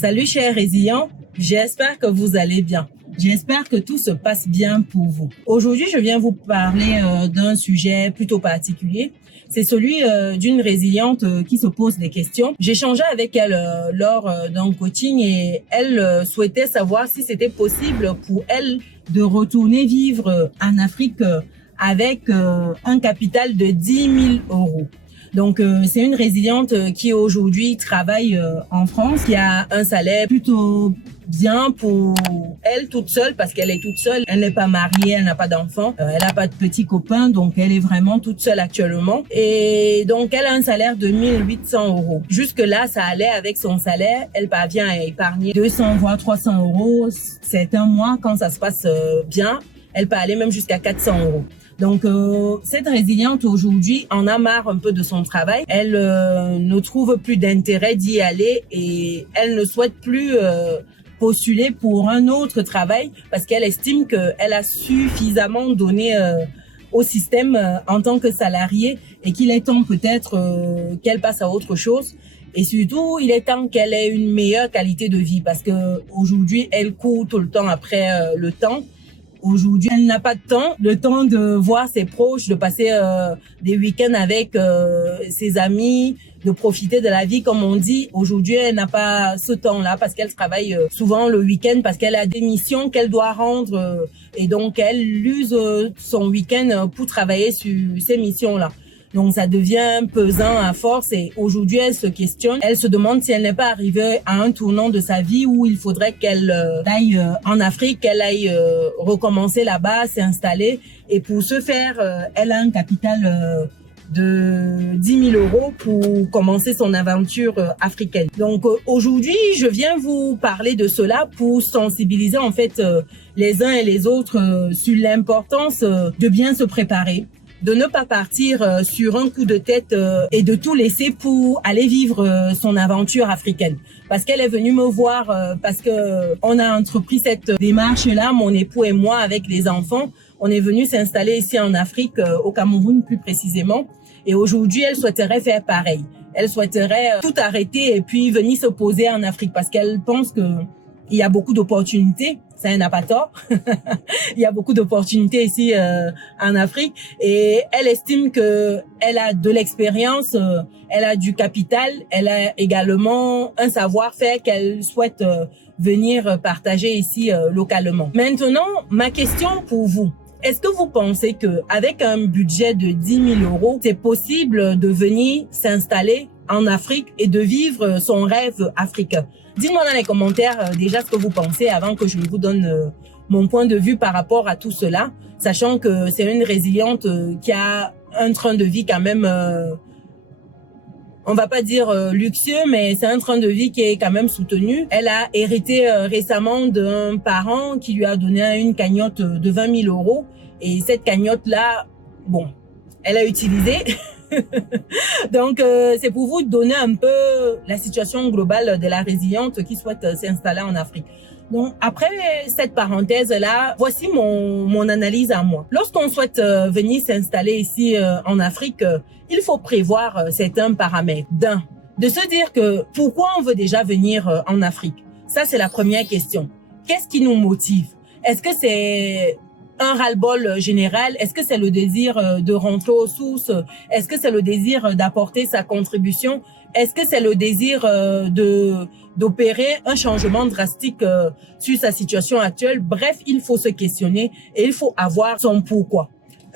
Salut chers résilients, j'espère que vous allez bien. J'espère que tout se passe bien pour vous. Aujourd'hui, je viens vous parler d'un sujet plutôt particulier. C'est celui d'une résiliente qui se pose des questions. J'échangeais avec elle lors d'un coaching et elle souhaitait savoir si c'était possible pour elle de retourner vivre en Afrique avec un capital de 10 000 euros. Donc, c'est une résiliente qui aujourd'hui travaille en France, qui a un salaire plutôt bien pour elle toute seule parce qu'elle est toute seule. Elle n'est pas mariée, elle n'a pas d'enfant, elle n'a pas de petits copains, donc elle est vraiment toute seule actuellement. Et donc, elle a un salaire de 1 800 euros. Jusque-là, ça allait avec son salaire. Elle parvient à épargner 200 voire 300 euros. C'est un mois quand ça se passe bien. Elle peut aller même jusqu'à 400 euros. Donc, cette résiliente aujourd'hui en a marre un peu de son travail. Elle ne trouve plus d'intérêt d'y aller et elle ne souhaite plus postuler pour un autre travail parce qu'elle estime qu'elle a suffisamment donné au système en tant que salariée et qu'il est temps peut-être qu'elle passe à autre chose. Et surtout, il est temps qu'elle ait une meilleure qualité de vie parce que aujourd'hui, elle court tout le temps après le temps. Aujourd'hui, elle n'a pas de temps, le temps de voir ses proches, de passer des week-ends avec ses amis, de profiter de la vie comme on dit. Aujourd'hui, elle n'a pas ce temps-là parce qu'elle travaille souvent le week-end parce qu'elle a des missions qu'elle doit rendre et donc elle use son week-end pour travailler sur ces missions-là. Donc, ça devient pesant à force et aujourd'hui, elle se questionne. Elle se demande si elle n'est pas arrivée à un tournant de sa vie où il faudrait qu'elle aille en Afrique, qu'elle aille recommencer là-bas, s'installer. Et pour ce faire, elle a un capital de 10 000 euros pour commencer son aventure africaine. Donc, aujourd'hui, je viens vous parler de cela pour sensibiliser en fait les uns et les autres sur l'importance de bien se préparer, de ne pas partir sur un coup de tête et de tout laisser pour aller vivre son aventure africaine. Parce qu'elle est venue me voir, parce que on a entrepris cette démarche-là, mon époux et moi, avec les enfants. On est venu s'installer ici en Afrique, au Cameroun plus précisément. Et aujourd'hui, elle souhaiterait faire pareil. Elle souhaiterait tout arrêter et puis venir se poser en Afrique parce qu'elle pense que il y a beaucoup d'opportunités. Ça, elle n'a pas tort. Il y a beaucoup d'opportunités ici en Afrique et elle estime que elle a de l'expérience, elle a du capital, elle a également un savoir-faire qu'elle souhaite venir partager ici localement. Maintenant, ma question pour vous. Est-ce que vous pensez que avec un budget de 10 000 euros, c'est possible de venir s'installer en Afrique et de vivre son rêve africain? Dites-moi dans les commentaires déjà ce que vous pensez avant que je vous donne mon point de vue par rapport à tout cela, sachant que c'est une résiliente qui a un train de vie quand même, on va pas dire luxueux, mais c'est un train de vie qui est quand même soutenu. Elle a hérité récemment d'un parent qui lui a donné une cagnotte de 20 000 euros et cette cagnotte-là, bon, elle a utilisé. Donc, c'est pour vous donner un peu la situation globale de la résiliente qui souhaite s'installer en Afrique. Donc, après cette parenthèse-là, voici mon analyse à moi. Lorsqu'on souhaite venir s'installer ici en Afrique, il faut prévoir certains paramètres. D'un, de se dire que pourquoi on veut déjà venir en Afrique? Ça, c'est la première question. Qu'est-ce qui nous motive? Est-ce que c'est un ras-le-bol général? Est-ce que c'est le désir de rentrer aux sources? Est-ce que c'est le désir d'apporter sa contribution? Est-ce que c'est le désir d'opérer un changement drastique sur sa situation actuelle? Bref, il faut se questionner et il faut avoir son pourquoi.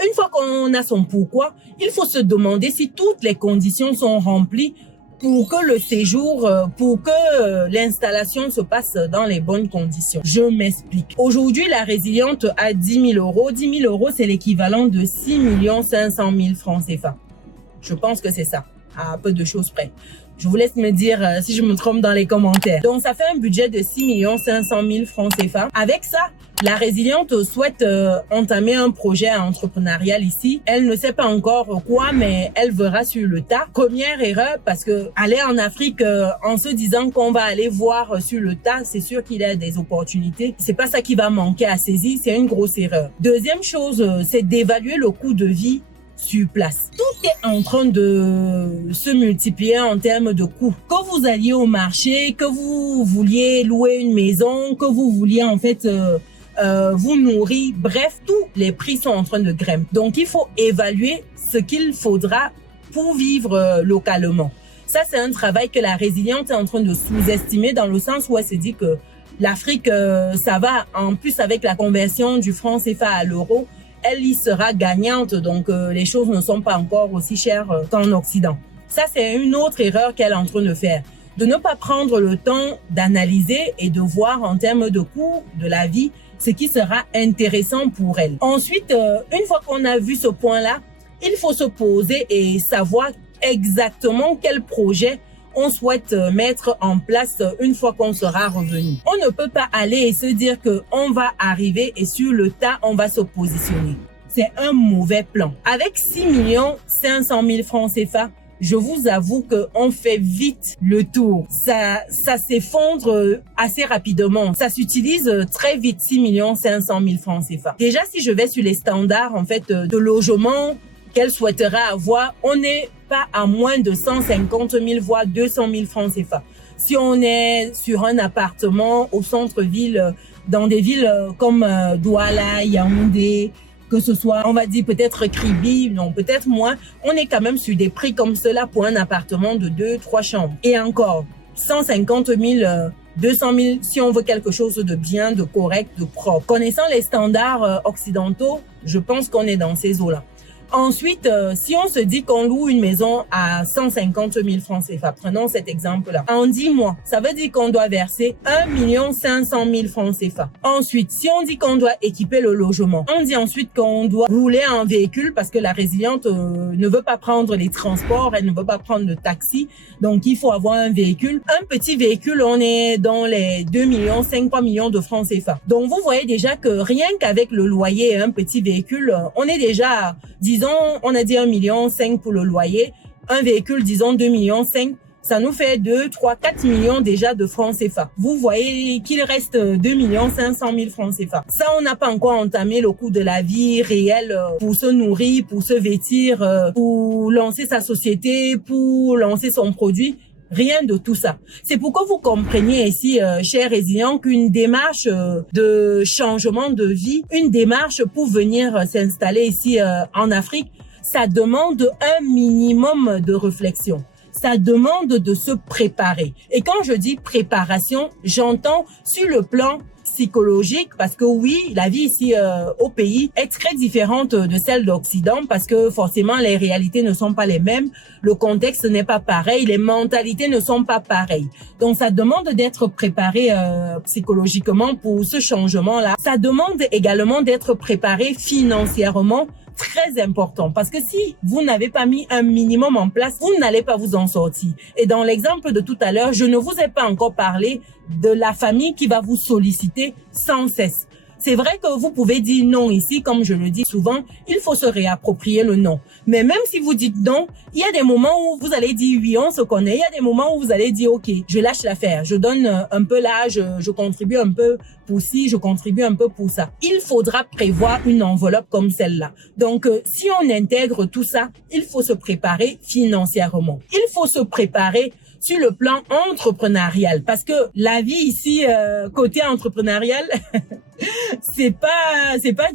Une fois qu'on a son pourquoi, il faut se demander si toutes les conditions sont remplies pour que le séjour, pour que l'installation se passe dans les bonnes conditions. Je m'explique. Aujourd'hui, la résiliente a 10 000 euros. 10 000 euros, c'est l'équivalent de 6 500 000 francs CFA. Je pense que c'est ça, à peu de choses près. Je vous laisse me dire si je me trompe dans les commentaires. Donc, ça fait un budget de 6 500 000 francs CFA. Avec ça, la résiliente souhaite entamer un projet entrepreneurial ici. Elle ne sait pas encore quoi, mais elle verra sur le tas. Première erreur, parce que aller en Afrique en se disant qu'on va aller voir sur le tas, c'est sûr qu'il y a des opportunités. C'est pas ça qui va manquer à saisir, c'est une grosse erreur. Deuxième chose, c'est d'évaluer le coût de vie sur place. Tout est en train de se multiplier en termes de coûts. Que vous alliez au marché, que vous vouliez louer une maison, que vous vouliez en fait vous nourrir, bref, tous les prix sont en train de grimper. Donc, il faut évaluer ce qu'il faudra pour vivre localement. Ça, c'est un travail que la résilience est en train de sous-estimer dans le sens où elle se dit que l'Afrique, ça va. En plus, avec la conversion du franc CFA à l'euro, elle y sera gagnante. Donc, les choses ne sont pas encore aussi chères qu'en Occident. Ça, c'est une autre erreur qu'elle est en train de faire. De ne pas prendre le temps d'analyser et de voir en termes de coût de la vie ce qui sera intéressant pour elle. Ensuite, une fois qu'on a vu ce point-là, il faut se poser et savoir exactement quel projet on souhaite mettre en place une fois qu'on sera revenu. On ne peut pas aller et se dire que on va arriver et sur le tas, on va se positionner. C'est un mauvais plan. Avec 6 500 000 francs CFA, je vous avoue que on fait vite le tour. Ça s'effondre assez rapidement. Ça s'utilise très vite, 6 500 000 francs CFA. Déjà, si je vais sur les standards, en fait, de logement qu'elle souhaitera avoir, on n'est pas à moins de 150 000 voire 200 000 francs CFA. Si on est sur un appartement au centre-ville, dans des villes comme Douala, Yaoundé, que ce soit, on va dire peut-être Kribi, non, peut-être moins, on est quand même sur des prix comme cela pour un appartement de 2-3 chambres. Et encore, 150 000, 200 000, si on veut quelque chose de bien, de correct, de propre. Connaissant les standards occidentaux, je pense qu'on est dans ces eaux-là. Ensuite, si on se dit qu'on loue une maison à 150 000 francs CFA, prenons cet exemple-là, en 10 mois, ça veut dire qu'on doit verser 1 500 000 francs CFA. Ensuite, si on dit qu'on doit équiper le logement, on dit ensuite qu'on doit rouler en véhicule parce que la résiliente ne veut pas prendre les transports, elle ne veut pas prendre le taxi, donc il faut avoir un véhicule. Un petit véhicule, on est dans les 2 millions, 5, 3 millions de francs CFA. Donc vous voyez déjà que rien qu'avec le loyer et un petit véhicule, on est déjà, disons, on a dit 1,5 million pour le loyer, un véhicule, disons 2,5 millions, ça nous fait 2, 3, 4 millions déjà de francs CFA. Vous voyez qu'il reste 2 500 000 francs CFA. Ça, on n'a pas encore entamé le coût de la vie réelle pour se nourrir, pour se vêtir, pour lancer sa société, pour lancer son produit. Rien de tout ça. C'est pour que vous compreniez ici, chers résilients, qu'une démarche de changement de vie, une démarche pour venir s'installer ici en Afrique, ça demande un minimum de réflexion. Ça demande de se préparer. Et quand je dis préparation, j'entends sur le plan psychologique, parce que oui, la vie ici au pays est très différente de celle d'Occident, parce que forcément les réalités ne sont pas les mêmes, le contexte n'est pas pareil, les mentalités ne sont pas pareilles. Donc ça demande d'être préparé psychologiquement pour ce changement-là. Ça demande également d'être préparé financièrement, très important, parce que si vous n'avez pas mis un minimum en place, vous n'allez pas vous en sortir. Et dans l'exemple de tout à l'heure, je ne vous ai pas encore parlé de la famille qui va vous solliciter sans cesse. C'est vrai que vous pouvez dire non ici, comme je le dis souvent, il faut se réapproprier le non. Mais même si vous dites non, il y a des moments où vous allez dire oui, on se connaît. Il y a des moments où vous allez dire ok, je lâche l'affaire, je donne un peu là, je contribue un peu pour ci, je contribue un peu pour ça. Il faudra prévoir une enveloppe comme celle-là. Donc, si on intègre tout ça, il faut se préparer financièrement. Il faut se préparer sur le plan entrepreneurial, parce que la vie ici côté entrepreneurial c'est pas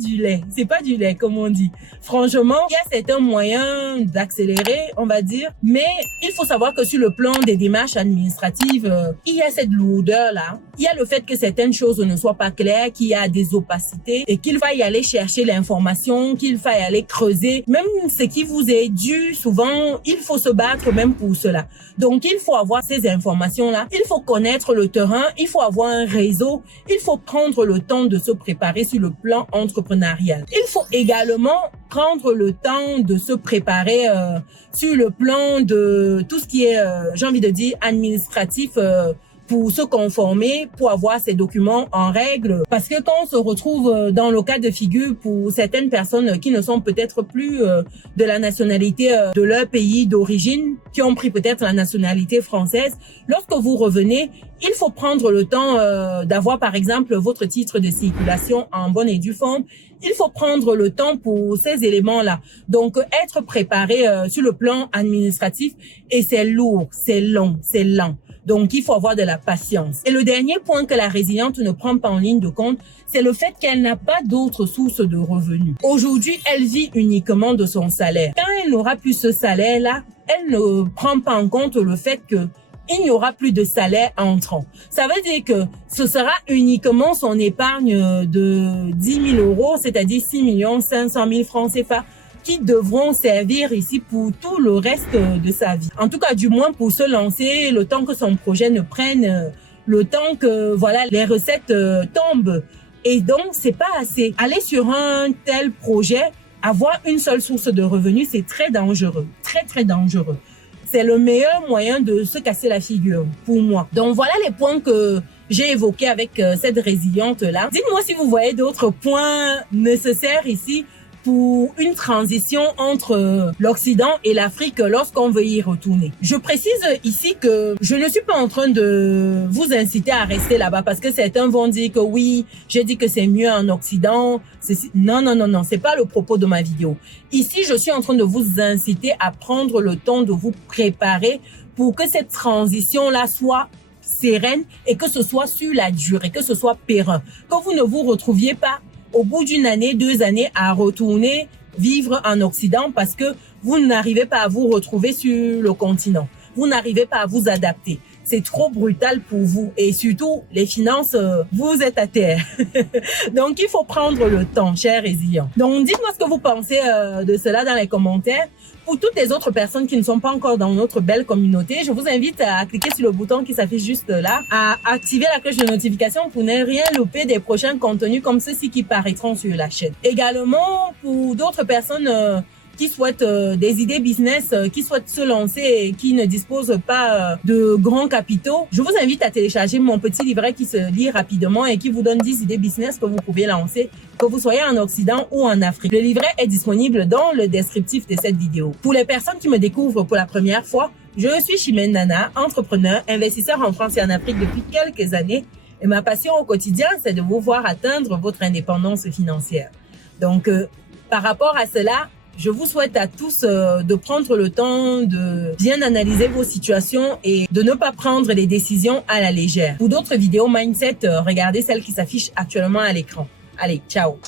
du lait comme on dit. Franchement, il y a certains moyens d'accélérer, on va dire, mais il faut savoir que sur le plan des démarches administratives, il y a cette lourdeur là, il y a le fait que certaines choses ne soient pas claires, qu'il y a des opacités et qu'il faille aller chercher l'information, qu'il faille aller creuser, même ce qui vous est dû, souvent il faut se battre même pour cela. Donc il faut avoir ces informations là, il faut connaître le terrain, il faut avoir un réseau, il faut prendre le temps de se préparer sur le plan entrepreneurial. Il faut également prendre le temps de se préparer sur le plan de tout ce qui est, j'ai envie de dire, administratif pour se conformer, pour avoir ces documents en règle. Parce que quand on se retrouve dans le cas de figure pour certaines personnes qui ne sont peut-être plus de la nationalité de leur pays d'origine, qui ont pris peut-être la nationalité française, lorsque vous revenez, il faut prendre le temps d'avoir par exemple votre titre de circulation en bonne et due forme. Il faut prendre le temps pour ces éléments-là. Donc, être préparé sur le plan administratif, et c'est lourd, c'est long, c'est lent. Donc, il faut avoir de la patience. Et le dernier point que la résiliente ne prend pas en ligne de compte, c'est le fait qu'elle n'a pas d'autres sources de revenus. Aujourd'hui, elle vit uniquement de son salaire. Quand elle n'aura plus ce salaire-là, elle ne prend pas en compte le fait que il n'y aura plus de salaire entrant. Ça veut dire que ce sera uniquement son épargne de 10 000 euros, c'est-à-dire 6 500 000 francs CFA, qui devront servir ici pour tout le reste de sa vie. En tout cas, du moins pour se lancer, le temps que son projet ne prenne, le temps que voilà les recettes tombent. Et donc, c'est pas assez. Aller sur un tel projet, avoir une seule source de revenus, c'est très dangereux, très très dangereux. C'est le meilleur moyen de se casser la figure pour moi. Donc voilà les points que j'ai évoqués avec cette résiliente-là. Dites-moi si vous voyez d'autres points nécessaires ici pour une transition entre l'Occident et l'Afrique lorsqu'on veut y retourner. Je précise ici que je ne suis pas en train de vous inciter à rester là-bas parce que certains vont dire que oui, j'ai dit que c'est mieux en Occident. Non, non, non, non, c'est pas le propos de ma vidéo. Ici, je suis en train de vous inciter à prendre le temps de vous préparer pour que cette transition-là soit sereine et que ce soit sur la durée, que ce soit périn, que vous ne vous retrouviez pas au bout d'une année, 2 années, à retourner vivre en Occident parce que vous n'arrivez pas à vous retrouver sur le continent. Vous n'arrivez pas à vous adapter. C'est trop brutal pour vous. Et surtout, les finances, vous êtes à terre. Donc, il faut prendre le temps, chers résilients. Donc, dites-moi ce que vous pensez de cela dans les commentaires. Pour toutes les autres personnes qui ne sont pas encore dans notre belle communauté, je vous invite à cliquer sur le bouton qui s'affiche juste là, à activer la cloche de notification pour ne rien louper des prochains contenus comme ceux-ci qui paraîtront sur la chaîne. Également, pour d'autres personnes qui souhaitent des idées business, qui souhaitent se lancer et qui ne disposent pas de grands capitaux, je vous invite à télécharger mon petit livret qui se lit rapidement et qui vous donne 10 idées business que vous pouvez lancer, que vous soyez en Occident ou en Afrique. Le livret est disponible dans le descriptif de cette vidéo. Pour les personnes qui me découvrent pour la première fois, je suis Chimène Nana, entrepreneur, investisseur en France et en Afrique depuis quelques années. Et ma passion au quotidien, c'est de vous voir atteindre votre indépendance financière. Donc, par rapport à cela, je vous souhaite à tous de prendre le temps de bien analyser vos situations et de ne pas prendre les décisions à la légère. Pour d'autres vidéos mindset, regardez celle qui s'affiche actuellement à l'écran. Allez, ciao!